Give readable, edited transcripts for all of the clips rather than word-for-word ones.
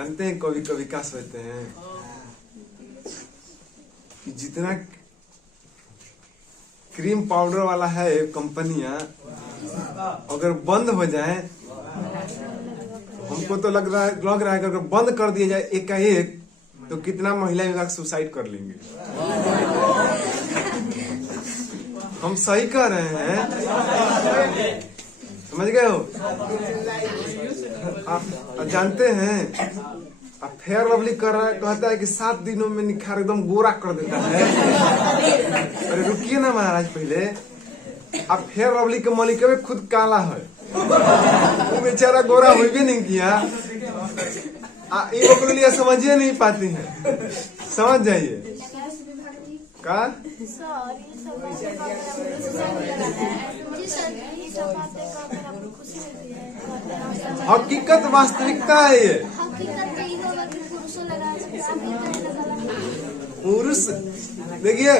जानते हैं कभी कभी क्या सोचते हैं कि जितना क्रीम पाउडर वाला है कंपनियां अगर बंद हो जाए, हमको तो लग रहा है कि अगर बंद कर दिया जाए एकाएक तो कितना महिला विभाग सुसाइड कर लेंगे। हम सही कह रहे हैं, समझ गए हो? आप जानते हैं फेयर लवली कर रहा है, कहता है कि 7 दिनों में निखार एकदम गोरा कर देता है। अरे रुकिए ना महाराज, पहले आप फेयर लवली के मालिक में खुद काला है, वो बेचारा गोरा हो भी नहीं किया। ये लिए समझिए नहीं पाती हैं, समझ जाइए का हकीकत वास्तविकता है। ये पुरुष देखिए,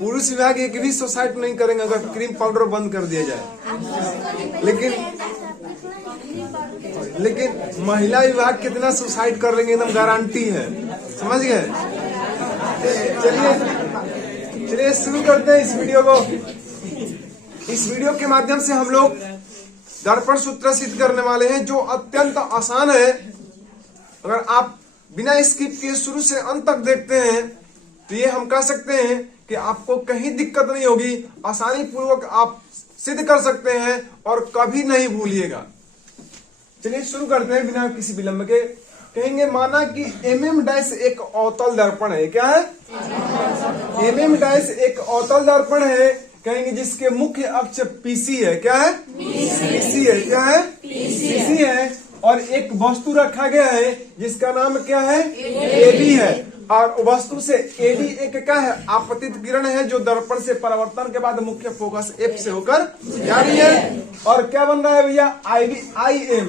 पुरुष विभाग एक भी सुसाइड नहीं करेंगे अगर क्रीम पाउडर बंद कर दिया जाए, लेकिन महिला विभाग कितना सुसाइड कर लेंगे एकदम गारंटी है, समझ गए? चलिए शुरू करते हैं इस वीडियो को। इस वीडियो के माध्यम से हम लोग दर्पण सूत्र सिद्ध करने वाले हैं, जो अत्यंत आसान है। अगर आप बिना स्किप किए शुरू से अंत तक देखते हैं तो ये हम कह सकते हैं कि आपको कहीं दिक्कत नहीं होगी, आसानी पूर्वक आप सिद्ध कर सकते हैं और कभी नहीं भूलिएगा। चलिए शुरू करते हैं बिना किसी विलंब के। कहेंगे माना कि MM- एक अवतल दर्पण है। क्या है? MM- एक अवतल दर्पण है, कहेंगे जिसके मुख्य अक्ष PC है। क्या है? PC है। क्या है? PC है। और एक वस्तु रखा गया है जिसका नाम क्या है? AB है। और वस्तु से AD एक क्या है? आपतित किरण है, जो दर्पण से परावर्तन के बाद मुख्य फोकस F से होकर जा रही है। और क्या बन रहा है भैया? IM।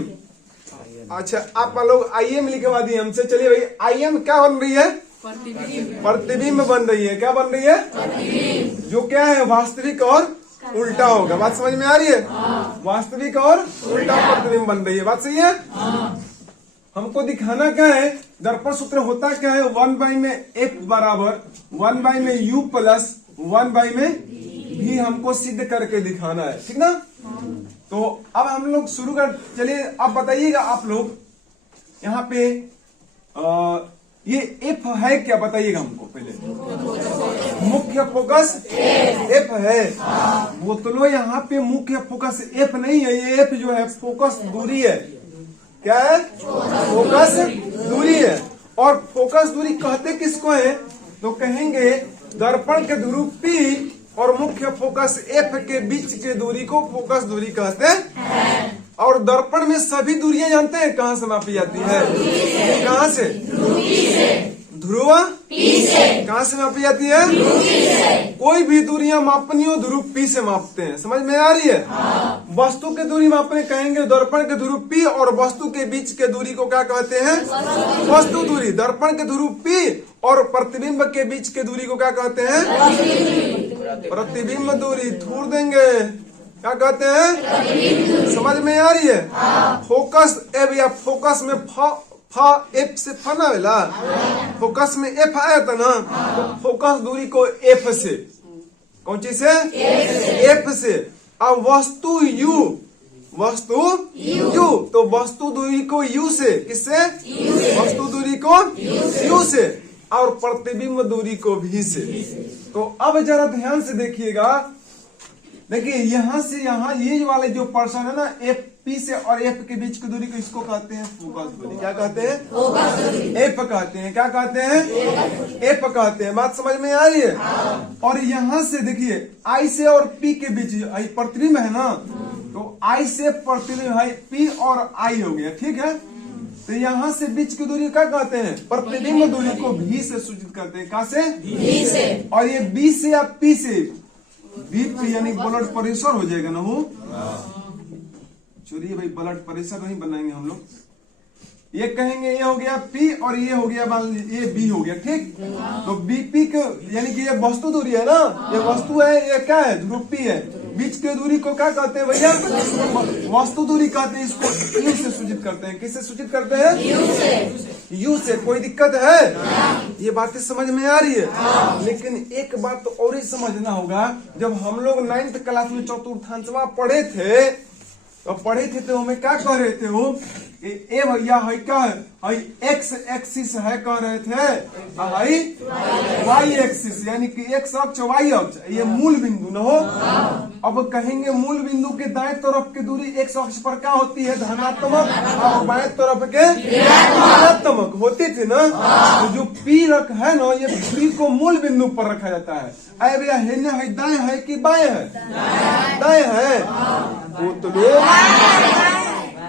अच्छा, आप लोग IM लिखवा दिए हमसे। चलिए भाई, IM क्या बन रही है? प्रतिबिंब बन रही है। क्या बन रही है? जो क्या है? वास्तविक और उल्टा होगा। बात समझ में आ रही है? वास्तविक और उल्टा प्रतिबिंब बन रही है। बात सही है? हमको दिखाना क्या है? दर्पण सूत्र होता क्या है? 1/में F बराबर 1/में U प्लस 1/में V हमको सिद्ध करके दिखाना है, ठीक ना? तो अब हम लोग शुरू कर। चलिए अब बताइएगा आप लोग, यहाँ पे ये F है क्या? बताइएगा हमको पहले। मुख्य फोकस F है। वो तो लो, यहाँ पे मुख्य फोकस F नहीं है, ये F जो है फोकस दूरी है। क्या है? फोकस दूरी है। और फोकस दूरी कहते किसको है? तो कहेंगे दर्पण के ध्रुव P और मुख्य फोकस F के बीच के दूरी को फोकस दूरी कहते हैं। और दर्पण में सभी दूरियां जानते हैं कहाँ से मापी जाती है? कहाँ से? ध्रुव कहाँ से मापी जाती है? कोई भी दूरियां मापनी हो ध्रुव P से मापते हैं। समझ में आ रही है? वस्तु के दूरी मापने कहेंगे दर्पण के ध्रुव P और वस्तु के बीच के दूरी को क्या कहते हैं? वस्तु दूरी। दर्पण के ध्रुव P और प्रतिबिंब के बीच के दूरी को क्या कहते हैं? प्रतिबिंब दूरी। थूर देंगे, क्या कहते हैं? समझ में आ रही है? फोकस F या फोकस में F से फ ना वेला, फोकस में F आया था ना, तो फोकस दूरी को F से, कौन चीज से? F से। अब वस्तु U, तो वस्तु दूरी को U से, किससे? वस्तु दूरी को U से। और प्रतिबिंब दूरी को V से। तो अब जरा ध्यान से देखिएगा, देखिए यहाँ से यहाँ ये वाले जो पर्सन है ना, P से और F के बीच की दूरी को इसको कहते हैं फोकस दूरी। क्या कहते हैं? F कहते हैं। क्या कहते हैं? F कहते हैं। बात समझ में आ रही है? और यहाँ से देखिए I से और P के बीच प्रतिबिंब है ना, तो I से प्रतिबिंब है, P और I हो गया, ठीक है? तो यहाँ से बीच की दूरी क्या कहते हैं? प्रतिबिंब दूरी को V से सूचित करते हैं। कहाँ से? V से। और ये B से या P से BP यानी ब्लड प्रेशर हो जाएगा ना। वो चलिए भाई, ब्लड प्रेशर नहीं बनाएंगे हम लोग। ये कहेंगे ये हो गया P और ये हो गया, मान लीजिए ये B हो गया, ठीक? तो BP के यानी कि ये वस्तु दूरी है ना, ये वस्तु है, ये क्या है? ध्रुव P है। बीच के दूरी को क्या कहते हैं भैया? वस्तु दूरी कहते हैं। इसको यू से सूचित करते हैं। किससे सूचित करते हैं? यू से। कोई दिक्कत है? ये बातें समझ में आ रही है। लेकिन एक बात तो और ही समझना होगा, जब हम लोग 9th क्लास में चतुर्थांशवा पढ़े थे तो हमें क्या कह रहे थे हो? ए भैया है क्या है? एक्स एक्सिस है कह रहे थे, है वाई एक्सिस, यानी कि एक्स अक्ष वाई अक्ष, ये मूल बिंदु न हो। अब कहेंगे मूल बिंदु के दाएं तरफ की दूरी एक्स अक्ष पर क्या होती है? धनात्मक, और बाएं तरफ के ऋणात्मक होती थी ना। तो जो पी रख है ना, ये पी को मूल बिंदु पर रखा जाता है। अरे भैया है दाएं है कि बाएं है? दाएं है। वो तो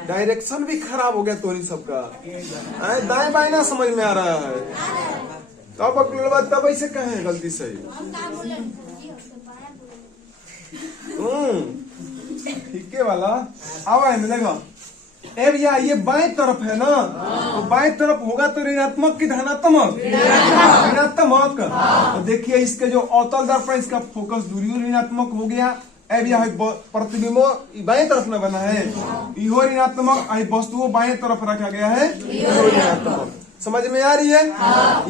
डायरेक्शन भी खराब हो गया तो नहीं सबका, दाएं बाएं ना समझ में आ रहा है। तब ऐसे कहें गलती सही। ठीक है वाला आवा है मिलेगा। ए भैया ये बाएं तरफ है ना, तो बाएं तरफ होगा तो ऋणात्मक की धनात्मक? ऋणात्मक। तो देखिए इसके जो अवतल दर्पण, इसका फोकस दूरी ऋणात्मक हो गया। प्रतिबिंब बाएं तरफ न बना है, इहो ऋणात्मक, वस्तु बाएं तरफ रखा गया है, ऋणात्मक। समझ में आ रही है?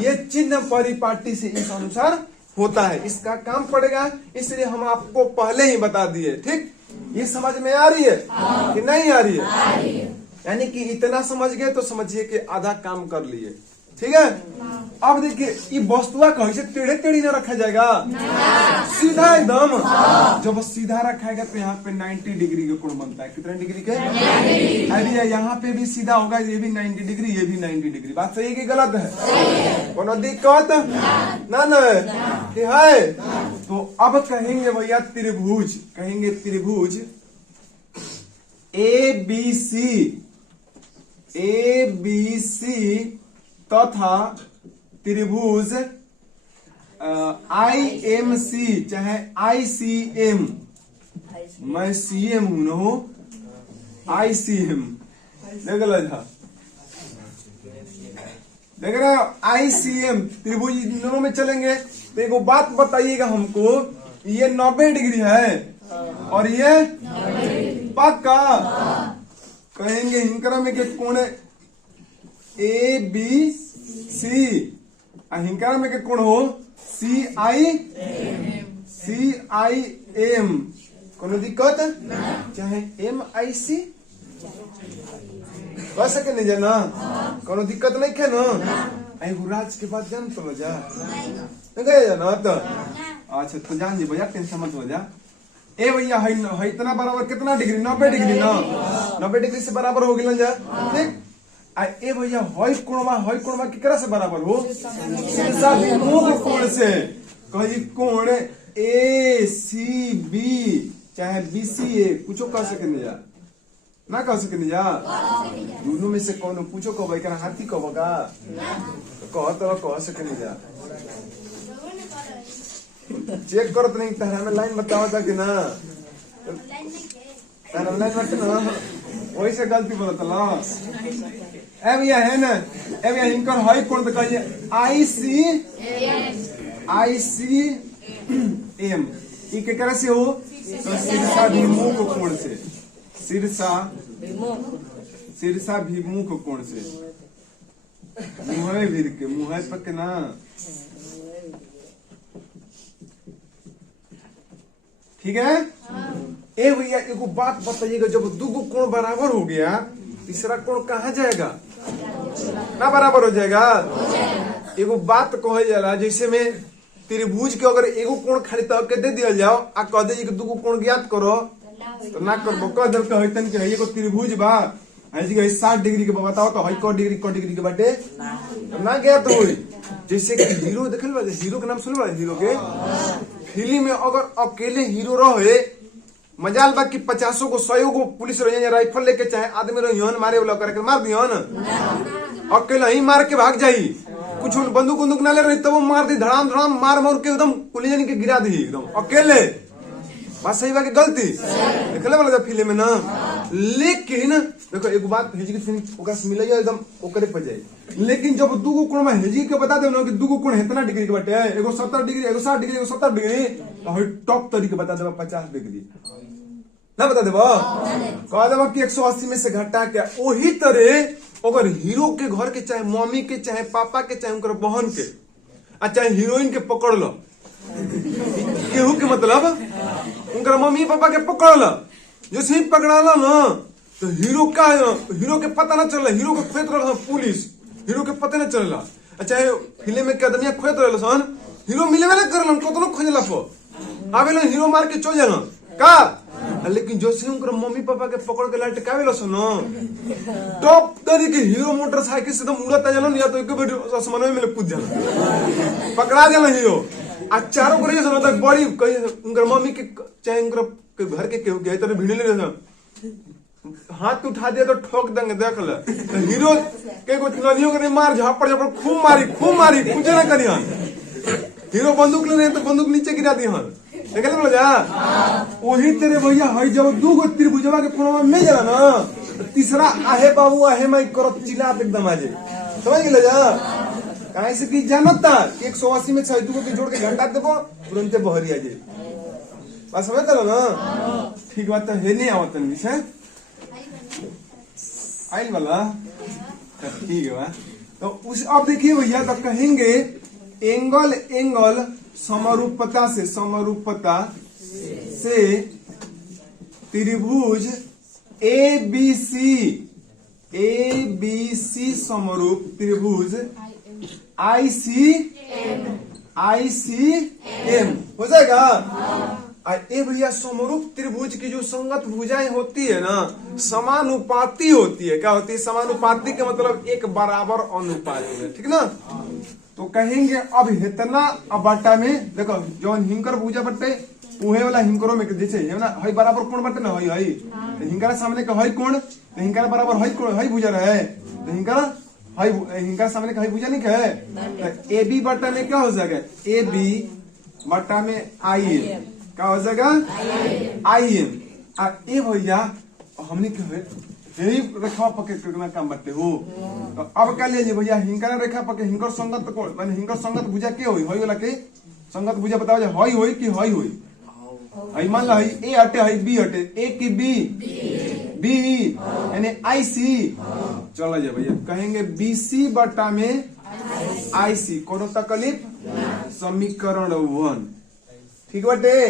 ये चिन्ह परिपाटी से इस अनुसार होता है। इसका काम पड़ेगा, इसलिए हम आपको पहले ही बता दिए। ठीक, ये समझ में आ रही है कि नहीं आ रही है? यानी कि इतना समझ गए तो समझिए कि आधा काम कर लिए। ठीक है। अब देखिए ये वस्तुआ कैसे टेढ़े टेढ़ी ना रखा जाएगा, सीधा एकदम। जब सीधा रखाएगा तो यहाँ पे 90 डिग्री का कोण बनता है। कितने डिग्री के? अरे यहाँ पे भी सीधा होगा, ये भी 90 डिग्री, ये भी 90 डिग्री। बात सही कि गलत है? कोनो दिक्कत ना कि है? तो अब कहेंगे भैया त्रिभुज, कहेंगे त्रिभुज ABC तथा त्रिभुज IMC चाहे ICM, मैं CM हूं न हो, ICM देख रहे हो? ICM त्रिभुज दोनों में चलेंगे। तो एक बात बताइएगा हमको, ये 90 डिग्री है और ये पक्का। कहेंगे हिंकरा में के कोण ABC, हिंकरा में के कोण हो CIM। कोनो दिक्कत? चाहे MIC कह सके नहीं जाना, कोनो दिक्कत नहीं है ना। राज के बाद जान तो जा गए जाना तो अच्छा, तो जान जी भैया, टेंशन मत हो जा। ए भैया है इतना बराबर कितना डिग्री? 90 डिग्री ना, 90 डिग्री से बराबर हो गया जा। ठीक। ए भैया हई कोणवा केकरा से बराबर हो? शीर्षाभिमुख कोण से। कही कोण ACB चाहे BCA कुछ कह सके जा ना, कह सके जा। दोनों में से कौन पूछो कहो भाई, हाथी कहो का कह सके जा। चेक करो तो नहीं तारा में लाइन बताओ था कि ना, तारा लाइन मत ना, वही से गलती बोलता ला। ए भैया है ना, ए भैया इनका हाई कोण तो कहिए ICM। ये के तरह से हो? तो शीर्षाभिमुख कोण से, शीर्षाभिमुख कोण से, मुँह भीर के, मुँह पक ना। ठीक है। ए भैया एक बात बताइएगा, जब दो कोण बराबर हो गया, तीसरा कोण कहाँ जाएगा? ना बराबर हो जाएगा। एगो बात कहे जाला, जैसे में त्रिभुज के अगर एगो कोण खाली तब के दे दिया जाओ आ कह दे कि दूगो कोण ज्ञात करो, तो ना करबो। कह दे कहतन कि एगो त्रिभुज बा, ऐसी 60 डिग्री के बताओ तो क डिग्री के बाटे, ना ज्ञात होई। जैसे कि हीरो देखल बा, हीरो के नाम सुन बा, हीरो के फिल्म में अगर अकेले हीरो रहे, मजाल बा कि 50 को 100 को पुलिस रही, राइफल लेके चाहे आदमी रही मारे वाला करके मार दिहन, अकेला ही मार के भाग जाई। कुछ बंदूक ना ले रही तब वो मार दी, धड़ाम मार के एकदम पुलिस के गिरा दी एकदम अकेले। बात सही बा कि गलती? देखले वाला फिल्म में ना। लेकिन देखो एक बात मिलैया एकदम ओकरे पर जाए, लेकिन जब दूगो कोण में हेजी के बता देना कि दूगो कोण इतना डिग्री के बटे एगो 70 डिग्री एगो 60 डिग्री एगो 70 डिग्री तो हई टॉप तरीके बता देबा 50 डिग्री ना बता देबा कह देबा कि 180 में से घटा के वही तरह अगर हीरो के घर के चाहे मम्मी के चाहे पापा के चाहे उनकर बहन के चाहे हीरोइन के पकड़ लो केहू के मतलब उनकर मम्मी पापा के पकड़ लो जैसे ही पकड़ा लो ना तो हीरो का हीरो के पता ना चल हीरो को खोज रहा पुलिस हीरो के पता ना चल चाहे फिल्म में आदमी खोज रहे सन हीरो मिले ना कर कतनो खोजला आवे हीरो मार के चल जाना का लेकिन जो से उनकर मम्मी पापा के पकड़ के लटकावे सन टॉप तरीके हीरो मोटरसाइकिल से एकदम उड़ता जाना या तो एक बेर आसमान में कूद जाना पकड़ा जाना हीरो चारों को बड़ी उनकर मम्मी के चाहे उनकर घर के केहू के तो भीड़ ले हाथ उठा दिया तो ठोक देंगे देख ले तो हीरो के कुछ नदियों के मार झापड़ झापड़ खूब मारी कुछ ना करी हीरो बंदूक ले रहे तो बंदूक नीचे गिरा दी देख ले बोला जा वही तेरे भैया हई जब दूगो त्रिभुजवा के कोणवा में जाला ना तो तीसरा आहे बाबू आहे माई करो चिल्ला एकदम आजे समझ गेले जा काहे से कि जानता 180 में 6 के जोड़ के घंटा देबो तुरंत बहरी आजे बस समझ लो ना ठीक बात है नहीं आवत विषय आइल वाला ठीक है तो उस अब देखिए भैया तो कहेंगे एंगल समरूपता से त्रिभुज ABC समरूप त्रिभुज ICM हो जाएगा। ए भैया समरूप त्रिभुज की जो संगत भुजाएं होती है ना समानुपाती होती है। क्या होती है? समानुपाती का मतलब एक बराबर अनुपात है, ठीक ना। तो कहेंगे अब इतना अब बाटा में देखो जो हिंकर भुजा बटे उहे वाला हिंकरों में जैसे है ना हई बराबर कोण बटे ना हई तो हिंकर सामने का हई कोण तो हिंकर बराबर हई कोण हई भुजा रहे तो हिंकर सामने का हई भुजा नहीं कहे तो ए बी बटा में क्या हो जाएगा ए बी बटा में आई एम क्या हो जाएगा आई एम। ए भैया हमने कहे यही रेखा पके कितना काम बटे हो तो अब क्या लीजिए भैया हिंकर रेखा पके हिंकर संगत को माने हिंकर संगत भुजा के होई वाला के संगत भुजा बताओ जे हई होई कि हई होई हई मान लो हई ए हटे हई बी हटे ए की बी यानी आई सी चलो जाए भैया कहेंगे बी सी बटा में आई सी कोनो तकलीफ समीकरण 1 ठीक बटे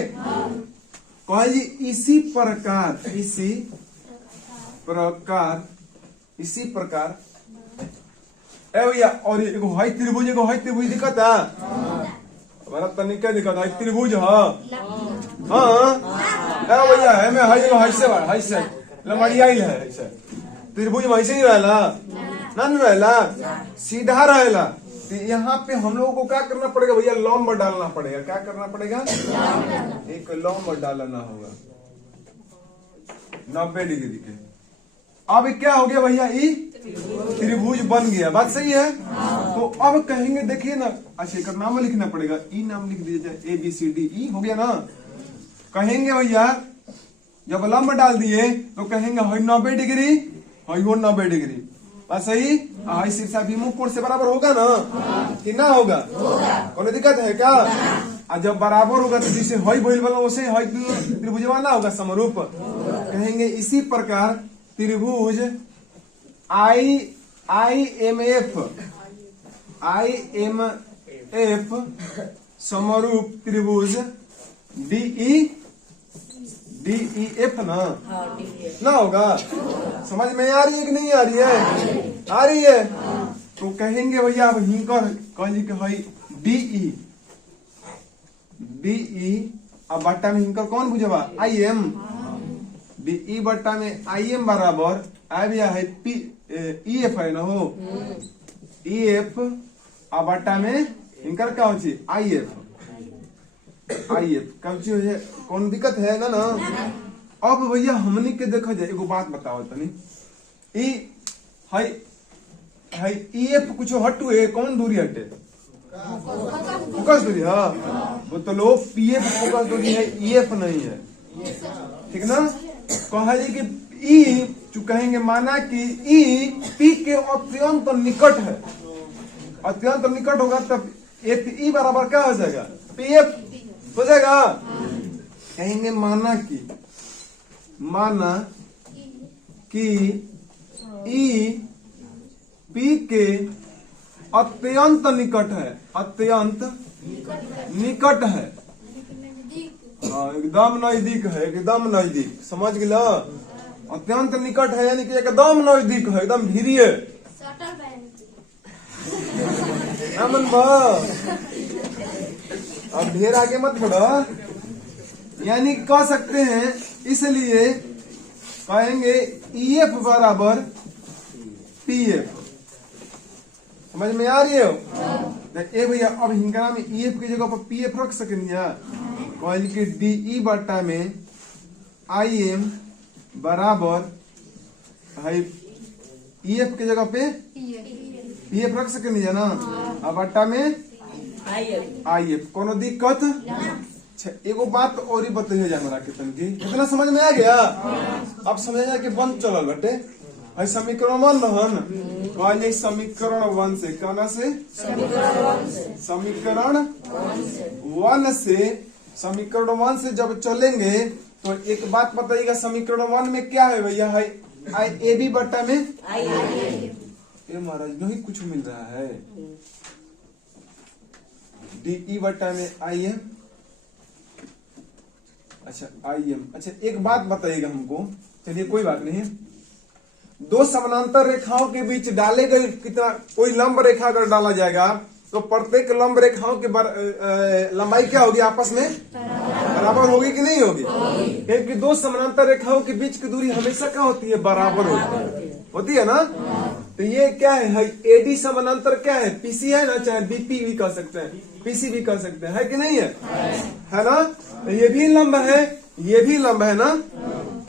कहे जी इसी प्रकार ए भैया और एगो हई त्रिभुज दिखत है हमारा तनिक दिखत है त्रिभुज हाँ भैया है मैं हई से लंबाई आइल है ऐसे त्रिभुज में ऐसे ही रहला ना रहला सीधा रहला तो यहाँ पे हम लोगों को क्या करना पड़ेगा भैया लंब डालना पड़ेगा। क्या करना पड़ेगा एक लंब डालना होगा 90 डिग्री के। अब क्या हो गया भैया ई त्रिभुज बन गया, बात सही है। तो अब कहेंगे देखिए ना अच्छा एक नाम लिखना पड़ेगा ई नाम लिख दीजिए ABCD ई हो गया ना। कहेंगे भैया जब लंब डाल दिए तो कहेंगे हई 90 डिग्री हई 90 डिग्री बात सही। हई शीर्षा विमुख कोण से बराबर होगा ना कि ना होगा कोई दिक्कत है क्या। जब बराबर होगा तो जिसे हई भइल वाला वैसे हई त्रिभुजवा ना होगा समरूप। कहेंगे इसी प्रकार त्रिभुज IMF समरूप त्रिभुज DEF ना होगा। समझ में आ रही है कि नहीं आ रही है? आ रही है। तो कहेंगे भैया अब हिंकर कहेंगे कि भाई DE अब बट्टा में हिंकर कौन बुझेगा IM DE बट्टा में IM बराबर आ भैया है EF है ना हो EF अब बट्टा में हिंकर क्या होची IF कब चीज है कौन दिक्कत है ना अब भैया हमनी के देखा जाए एगो बात बताओ तनी ई हाई EF कुछ हटू है कौन दूरी हटे फोकस दूरी हाँ वो तो लो PF फोकस दूरी है EF नहीं है ठीक ना। कहा कि ई जो कहेंगे माना कि ई पी के अत्यंत निकट है, अत्यंत निकट होगा तब एक ई बराबर क्या हो जाएगा, पी एफ हो जाएगा। कहेंगे माना कि ई पी के अत्यंत निकट है, अत्यंत निकट है, एकदम नजदीक है, एकदम नजदीक, समझ गया। अत्यंत निकट है यानी कि एकदम नजदीक है, एकदम भीरी है। अमन अब ढेर आगे मत बढ़ो, यानी कह सकते हैं, इसलिए कहेंगे ईएफ बराबर पीएफ। समझ में आ रही है? ए भैया अब हिंकरा में ईएफ की जगह पर पीएफ रख सकेंगे कि डीई बटा में आई एम बराबर है ईएफ की जगह पे पीएफ रख सकेंगे ना, अब बटा में आई एफ। कोनो दिक्कत? एगो बात और ही बताइए जा हमरा कितन की, कितना समझ में आ गया? अब समझ कि बंद चलल बटे है समीकरण 1 रहन, कहले समीकरण 1 से, कहना से समीकरण 1 से, समीकरण 1 से जब चलेंगे तो एक बात बताइएगा, समीकरण 1 में क्या है भैया, है ए बी बट्टा में ए महाराज नहीं कुछ मिल रहा है, डी बट्टा में आई एम। अच्छा आई एम, अच्छा एक बात बताइएगा हमको, चलिए कोई बात नहीं, दो समानांतर रेखाओं के बीच डाले गए कितना, कोई लंब रेखा अगर डाला जाएगा तो प्रत्येक लंब रेखाओं की लंबाई क्या होगी, आपस में बराबर होगी कि नहीं होगी? क्योंकि दो समानांतर रेखाओं के बीच की दूरी हमेशा क्या होती है, बराबर होती है ना। तो ये क्या है एडी समानांतर क्या है, पीसी है ना, चाहे बीपी भी कह सकते हैं, पीसी भी कह सकते हैं, है कि नहीं है ना। तो ये भी लंब है, ये भी लंब है ना,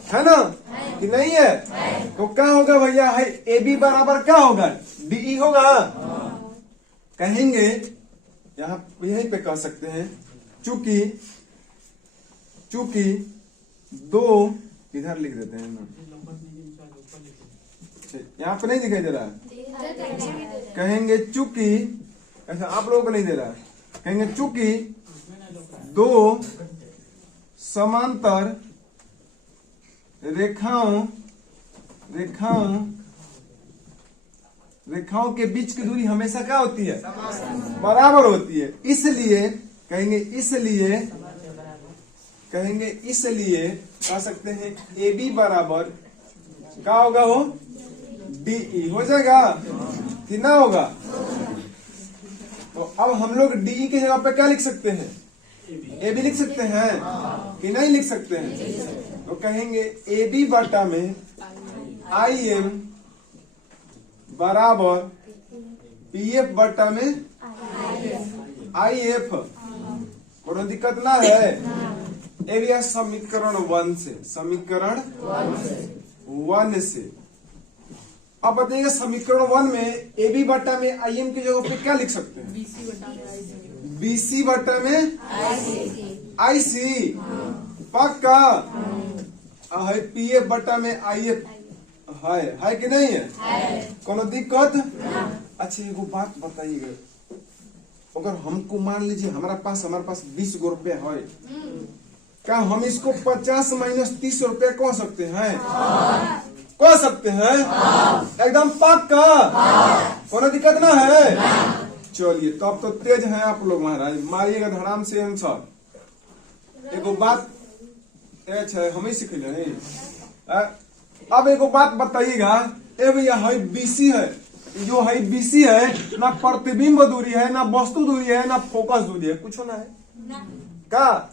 है ना कि नहीं है? तो क्या होगा भैया, है ए बी बराबर क्या होगा, डीई होगा। कहेंगे यहाँ यहीं पे कह सकते हैं, चूंकि दो, इधर लिख देते हैं ना, यहाँ पे नहीं दिखाई दे रहा है, कहेंगे चूंकि, ऐसा आप लोगों को नहीं दे रहा है, कहेंगे चूंकि दो समांतर रेखाओं के बीच की दूरी हमेशा क्या होती है, बराबर होती है। इसलिए कह सकते हैं ए बी बराबर क्या होगा, हो डीई हो जाएगा कि ना होगा। तो अब हम लोग डीई की जगह पे क्या लिख सकते हैं, ए बी लिख सकते हैं कि नहीं लिख सकते हैं? तो कहेंगे ए बी बटा में आई एम बराबर पी एफ बटा में आई एफ। कोई दिक्कत ना है। ए भी समीकरण 1 से, समीकरण 1 से। अब बताइएगा समीकरण 1 में ए बी बटा में आई एम की जगह पे क्या लिख सकते हैं, बीसी बटा में आई सी, पक्का है, पी एफ बटा में आई एफ है कि नहीं है? कोनो दिक्कत? अच्छा एगो बात बताइएगा, अगर हमको मान लीजिए हमारे पास 20 गो रुपया है, क्या हम इसको 50 माइनस 30 रुपया कह सकते हैं? कह सकते हैं एकदम पक्का, कोनो दिक्कत ना है। चलिए तब तो तेज है आप लोग महाराज, मारिएगा धड़ाम से आंसर। एगो बात है, हम ही सीख ले। अब एगो बात बताइएगा, ए भैया है बीसी है, जो है बीसी है, ना प्रतिबिंब दूरी है, ना वस्तु दूरी है, ना फोकस दूरी है, कुछ ना है का,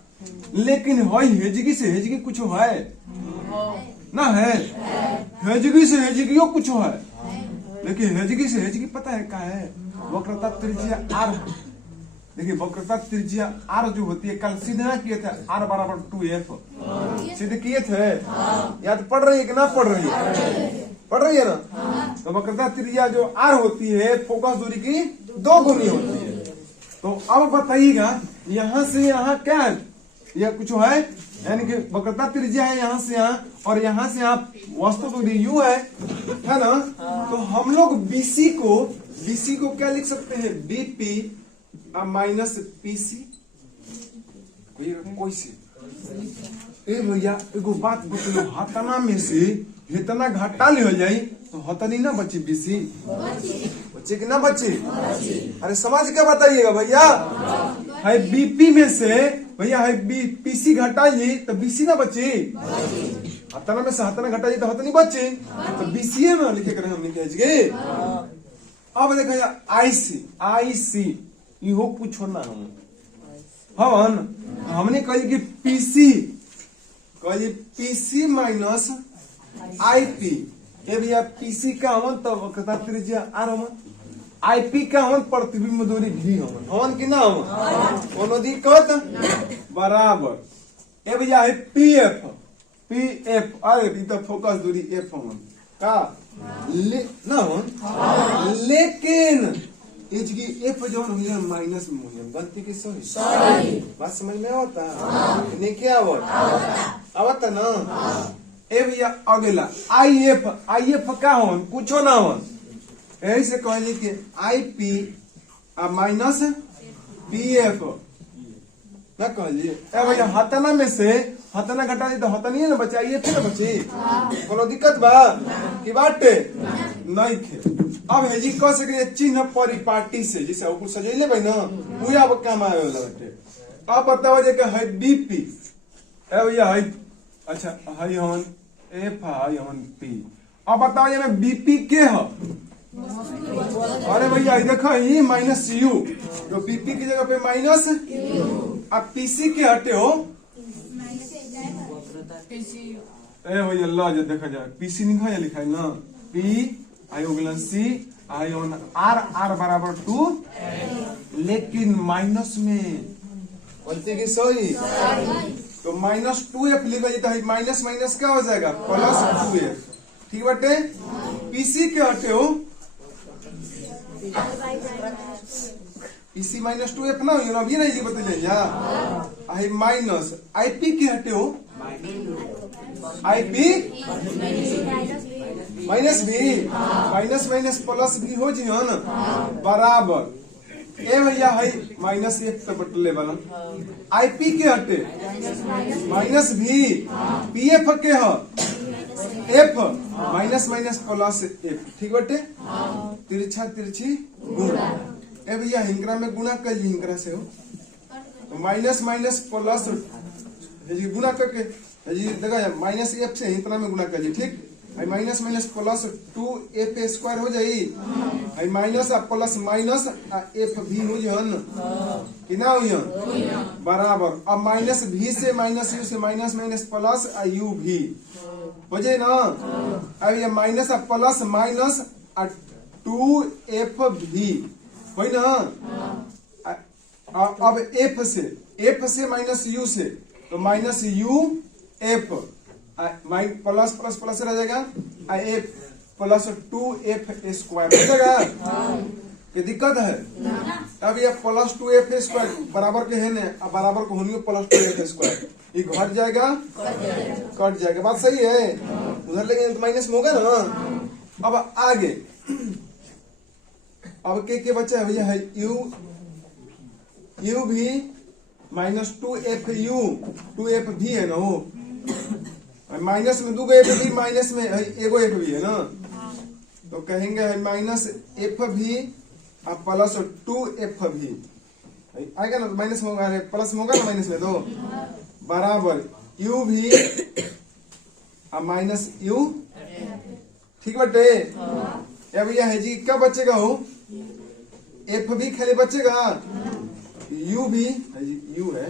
लेकिन है हेजगी से हेजगी कुछ है ना, है हेजगी से हेजगी कुछ है, लेकिन हेजगी से हेजगी पता है क्या है, वक्रता त्रिज्या आर। देखिए वक्रता त्रिज्या आर जो होती है, कल सिद्ध ना किए थे, आर बराबर 2f सिद्ध किए थे, याद पढ़ रही है कि ना पढ़ रही है? पढ़ रही है ना। तो वक्रता त्रिज्या जो आर होती है, फोकस दूरी की 2 गुनी होती है। तो अब बताइएगा यहाँ से यहाँ क्या है, यह कुछ है यानी कि वक्रता त्रिज्या है यहाँ से यहाँ और यहाँ से यहाँ वस्तु तो यू है ना। तो हम लोग बीसी को क्या लिख सकते हैं, बीपी माइनस पीसी। कोई से भैया एगो बात बतलो, हतना में से इतना घटा लिया जाए तो हतनी ना बची बीसी, बचे कि ना बचे? अरे समझ क्या बताइएगा भैया, है बीपी में से भैया है पीसी घटाइए तो बीसी ना बचे, हतना में से हतना घटाइए तो हतनी बचे, तो बीसी ना लिखे करें हम लिखे। अब देखा आईसी इहो पूछो ना हम हमने कही कि पीसी माइनस आईपी। ये भैया पीसी का हमन तो वक्रता त्रिज्या आर हमन, आईपी का हमन प्रतिबिंब दूरी भी हमन की ना हमन कोनो दिक्कत बराबर। ये भैया है पीएफ अरे तो फोकस दूरी एफ हमन का ना हमन, लेकिन एच की एफ जो है माइनस में मूल्य गलती की सही बात समझ में आवता नहीं क्या आवता ना। ए भैया अगला आईएफ का होन पूछो ना होन, यही से कहली कि आईपी माइनस पीएफ ना कहलिए। ए भैया हतना में से हतना घटा दी तो हतनी है ना बचाइए थे ना बची, कोनो दिक्कत बा की बाटे नहीं थे। अब है जी कह सके चिन्ह परिपाटी से जैसे ऊपर सजेले भाई ना वो अब काम आवे वाला बाटे। अब बताओ जे के है बीपी, ए भैया है अच्छा है हमन एफ है हमन पी। अब बताओ ये में बीपी के है, अरे भैया देखो ये माइनस यू, तो बीपी की जगह पे माइनस, अब पीसी के हटे हो ए भैया ला जो देखा जाए पीसी नहीं है लिखा है ना, P I C I R बराबर 2, लेकिन माइनस में बोलते कि सही तो माइनस 2f लिखा जाता है, माइनस माइनस क्या हो जाएगा प्लस 2f। ठीक बाटे, पीसी के हटे हो पीसी माइनस 2f ना हो अभी नहीं बता जाइए माइनस आईपी के हटे हो आईपी माइनस भी माइनस माइनस प्लस भी हो जी है ना बराबर। ए भैया है माइनस एक तो बटले वाला आईपी के हटे माइनस भी पीएफ के है F minus minus plus F. ठीक बटे, तिरछा तिरछी गुणा। ए भैया हिंकरा में गुणा कर हिंकरा से हो तो माइनस माइनस प्लस गुणा करके देखा माइनस एफ से हिंकरा में गुणा कर ठीक, minus minus plus 2f square हो जाई, माइनस प्लस माइनस एफ भी हो जान कि ना हो बराबर। अब माइनस भी से माइनस यू से माइनस माइनस प्लस यू भी हो जाए ना। अब ये माइनस प्लस माइनस 2f भी हो ना। अब एफ से माइनस यू से तो minus U F plus plus plus रह जाएगा एफ प्लस 2f स्क्वायर हो जाएगा। ये दिक्कत है, अब ये प्लस 2f स्क्वायर बराबर के है ना, अब बराबर को होनी प्लस 2f स्क्वायर ये घट जाएगा कट जाएगा, बात सही है उधर लेकिन तो माइनस में होगा ना। अब आगे अब के बचा है भैया है यू भी माइनस 2f2f भी है ना हो, माइनस में 2 एफ भी माइनस में एगो एफ भी है ना, तो कहेंगे है माइनस एफ भी प्लस 2f भी आएगा ना, तो माइनस में होगा प्लस में होगा ना माइनस में तो बराबर यू भी माइनस यू। ठीक बटे, या भैया है जी क्या बचेगा हो एफ भी खाली बचेगा, यू भी यू है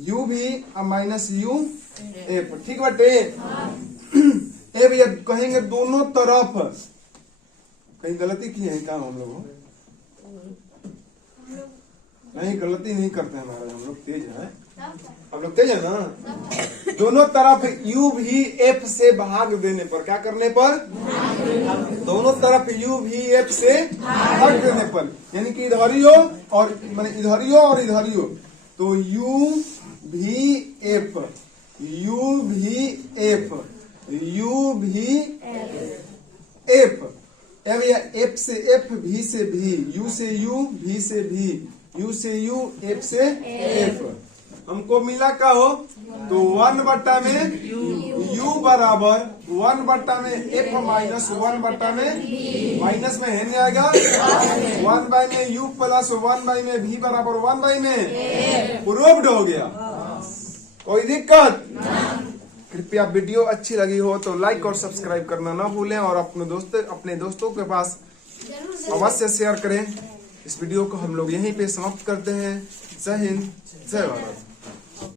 यू भी माइनस यू एफ। ठीक बाटे, ए भैया कहेंगे दोनों तरफ कहीं गलती की है क्या हम लोग नहीं गलती नहीं करते हैं महाराज, हम लोग तेज है, हम लोग तेज है ना। दोनों तरफ यू भी एफ से भाग देने पर क्या करने पर, दोनों तरफ यू भी एफ से भाग देने पर, यानी कि इधरियो और माने इधरियो और इधरियो तो यू भी एफ, यू भी एफ, यू भी एफ। भैया एफ से एफ, भी से भी, यू से यू, भी से भी, यू से यू, एफ से एफ। हमको मिला क्या हो, तो 1 में u बराबर 1 में एफ माइनस 1 में माइनस में है नहीं आएगा 1 में u प्लस 1 में v बराबर 1 में प्रूव्ड हो गया। कोई दिक्कत? कृपया वीडियो अच्छी लगी हो तो लाइक और सब्सक्राइब करना ना भूलें और अपने दोस्तों के पास अवश्य शेयर करें। इस वीडियो को हम लोग यहीं पे समाप्त करते हैं। जय हिंद, जय भारत।